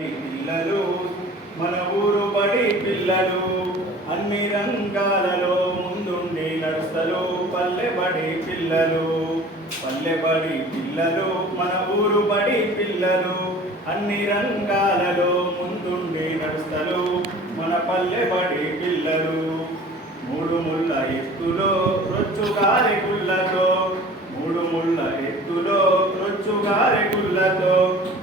పిల్లలు మన ఊరు పడి పిల్లలు అన్ని రంగాలలో ముందుండి నడుస్తలు పల్లెబడి పిల్లలు. పల్లెబడి పిల్లలు మన ఊరు పడి పిల్లలు అన్ని రంగాలలో ముందుండి నడుస్తలు మన పల్లెబడి పిల్లలు. మూడు ముళ్ళ ఎత్తులో రొచ్చుగారి గుళ్ళతో మూడు ముళ్ళ ఎత్తులో రొచ్చుగారి గుళ్ళతో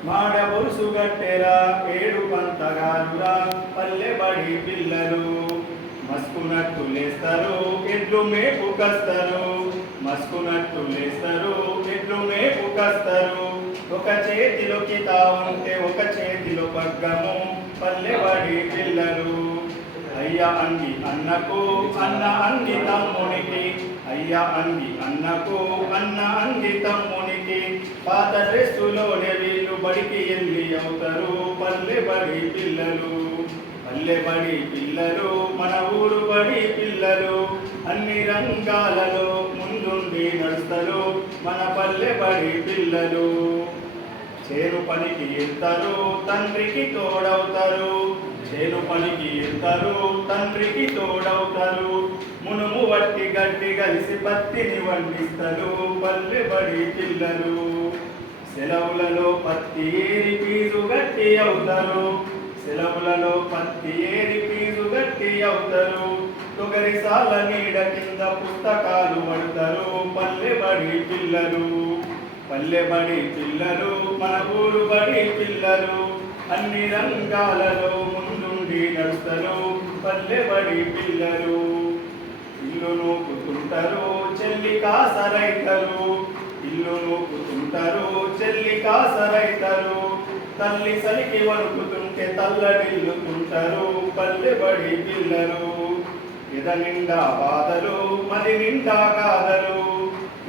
మాడ బొలుసు గట్టెరా ఏడు పంతగారురా పల్లె బడి పిల్లలు మస్కునట్టు లేస్తారు ఎడ్లు మేపు కస్తారు. మస్కునట్టు లేస్తారు ఎడ్లు మేపు కస్తారు. ఒక చేతిలో కితాబు ఒక చేతిలో పగ్గము పల్లెవాడి పిల్లలు. అయ్యా అంది అన్నకు అన్న అంది తమ్మునికి. అయ్యా అంది అన్నకు అన్న అంది తమ్మునికి. పాత డ్రెస్సులోనే వీళ్ళు బడికి వెళ్ళి అవుతారు పల్లె బడి పిల్లలు. పల్లెబడి పిల్లలు మన ఊరు బడి పిల్లలు. అన్ని రంగాలలో ముందుండి నడుస్తారు మన పల్లె పడి పిల్లలు. చేను పనికి ఇస్తారు తండ్రికి తోడవుతారు. చేను పనికి ఇస్తారు తండ్రికి తోడవుతారు. మునుము వట్టి గట్టి కలిసి పత్తిని వండిస్తారు పల్లెబడి పిల్లలు. సెలవులలో పత్తి ఏరి పీరు గట్టి అవుతారు. సెలవులలో పత్తి ఏరి పీరు గట్టి అవుతారు? తొగరి సాల నీడ కింద పుస్తకాలు పడతారు. పల్లె బడి పిల్లలు పల్లె బడి పిల్లలు మన ఊరు బడి పిల్లలు అన్ని రంగాలలో ముందుండి నడుస్తారు. పల్లె బడి పిల్లలు ఇల్లు నూపుతుంటారు చెల్లి కాసరైతారు ఇల్లు నూపుతుంటారు చెల్లి కాసరైతారు తల్లి సలికి వణుకుతుంటే తల్లడిల్లుతుంటారు పల్లె బడి పిల్లలు. ఎద నిండా బాధలు మరి నిండా గాథలు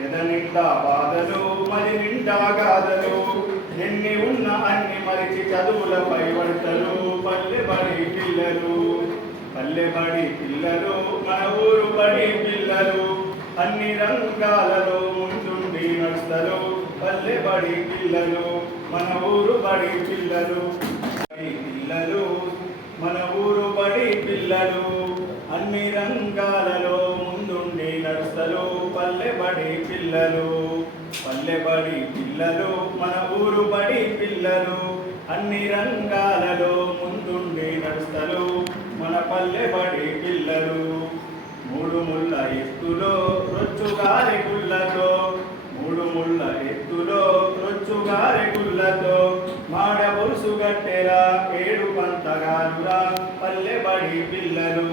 ఎద నిండా బాధలు మరి నిండా గాథలు ఎన్ని ఉన్న అన్ని మరిచి చదువులపై పడతలు పల్లె బడి పిల్లలు. పల్లె బడి పిల్లలు మన ఊరు బడి పిల్లలు. అన్ని రంగాలలో ముందుండి నడుస్తారు పల్లె బడి పిల్లలు. మన ఊరు బడి పిల్లలు పిల్లలు. మన ఊరు బడి పిల్లలు అన్ని రంగాలలో ముందుండి నడుస్తలు. పల్లె బడి పిల్లలు పల్లె బడి పిల్లలు. మన ఊరు బడి పిల్లలు అన్ని రంగాలలో ముందుండి నడుస్తలు. మన పల్లె బడి బొలుసు ఏడు పంతగారురా పల్లె బడి పిల్లలు.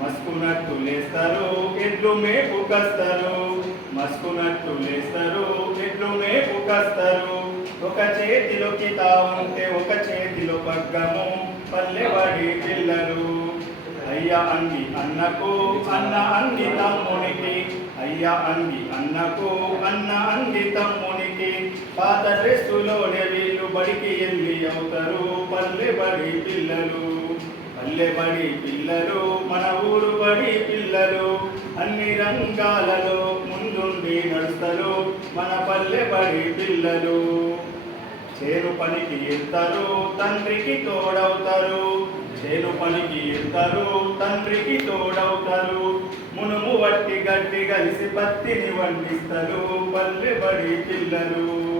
మస్కునట్టు లేస్తారు ఎడ్లు మేపు కస్తారు. మస్కునట్టు లేస్తారు ఎడ్లు మేపు కస్తారు. ఒక చేతిలో కితా ఉంటే ఒక చేతిలో పగ్గము పల్లె బడి పిల్లలు. అయ్యా అంది అన్నకు అన్న అంది తమ్మునికి. అయ్యా అంది అన్నకు అన్న అంది తమ్మునికి. పాత డ్రెస్సులోనే బడికి వెళ్ళి అవుతారు? పల్లె బడి పిల్లలు. పల్లె బడి పిల్లలు మన ఊరు బడి పిల్లలు. అన్ని రంగాలలో ముందుండి నడుస్తారు మన పల్లె బడి పిల్లలు. చేను పనికి ఎత్తారు తండ్రికి తోడవుతారు. చేను పనికి ఎత్తారు తండ్రికి తోడవుతారు. మునుము వట్టి గట్టి కలిసి పత్తిని వండిస్తారు పల్లె బడి పిల్లలు.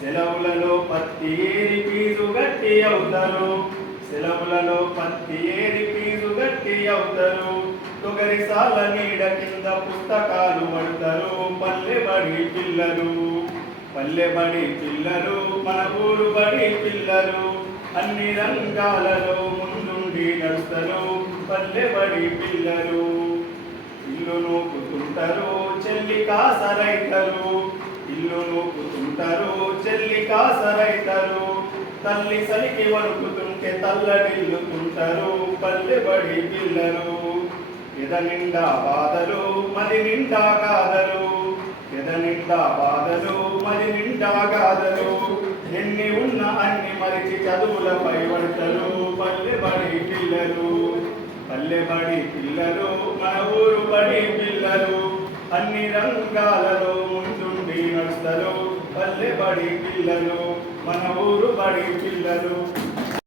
సెలవులలో పత్తి ఏరి పీరు గట్టి అవుతారు. సెలవులలో పత్తి ఏరి పీరు గట్టి అవుతారు. తొగరి సాల నీడ కింద పుస్తకాలు పడతారు. పల్లె బడి పిల్లలు పల్లె బడి పిల్లలు మన ఊరు బడి పిల్లలు అన్ని రంగాలలో ముందుండి నడుస్తారు. పల్లె బడి పిల్లలు ఇల్లు నూకుతుంటారు చెల్లి కాసరైతారు ఇల్లు నూకుతుంటారు చెల్లి కాసరైతారు. తల్లి సలికి వణుకుతుంటే తల్లడిల్లుతుంటారు పల్లె బడి పిల్లలు. ఎద నిండా బాధలు మది నిండా గాథలు ఎద నిండా బాధలు మది నిండా గాథలు ఎన్ని ఉన్న అన్ని మరిచి చదువులపై పడతారు పల్లె బడి పిల్లలు పల్లె బడి పిల్లలు మన ఊరు బడి పిల్లలు. అన్ని రంగాలలో బడి పిల్లలు మన ఊరు బడి పిల్లలు.